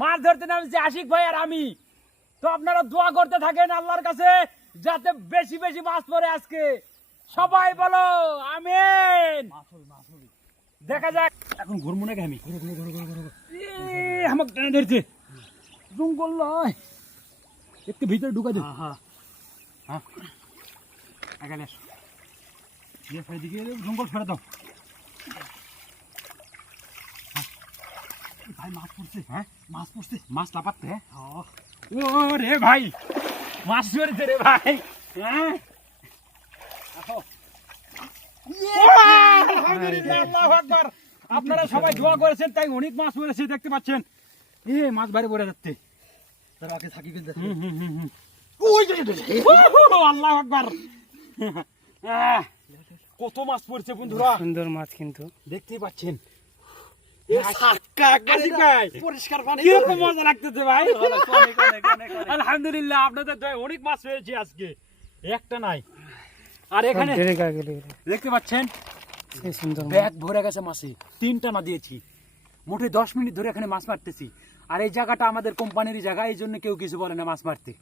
মাছ ধরতে নামছি আশিক ভাই আর আমি। তো আপনারা দোয়া করতে থাকেন আল্লাহর কাছে যাতে বেশি বেশি মাছ পড়ে আজকে। সবাই বলো আমিন। দেখা যাক এখন ঘুরবো নাকি আমি। আমাকে টেনে ধরছে জঙ্গল নয়, একটু ভিতরে ঢুকা দে। হ্যাঁ হ্যাঁ এখানে এদিকে জঙ্গল ফেলে দাও। ভাই মাছ পড়ছে। হ্যাঁ মাছ পড়ছে, মাছ লাপাচ্ছে। হ্যাঁ ও রে ভাই মাছ ধরেছে রে ভাই। হ্যাঁ আল্লাহু আকবার। আপনারা সবাই দোয়া করেছেন তাই অনেক মাছ পড়েছে দেখতে পাচ্ছেন। এ মাছ বাইরে পড়ে যাচ্ছে। তার আগে থাকি কিন্তু আল্লাহু আকবার। কত মাছ পড়ছে বন্ধুরা, সুন্দর মাছ কিন্তু দেখতেই পাচ্ছেন। পরিষ্কার পানি কিরকম মজা লাগতেছে ভাই। আলহামদুলিল্লাহ আপনাদের দয়ায় অনেক মাছ পেয়েছি আজকে, একটা নাই। আর এখানে দেখতে পাচ্ছেন সুন্দর ব্যাগ ভরে গেছে মাছে, 3টা না দিয়েছি। মোটে 10 মিনিট ধরে এখানে মাছ মারতেছি। আর এই জায়গাটা আমাদের কোম্পানির জায়গা, এই জন্য কেউ কিছু বলে না মাছ মারতে।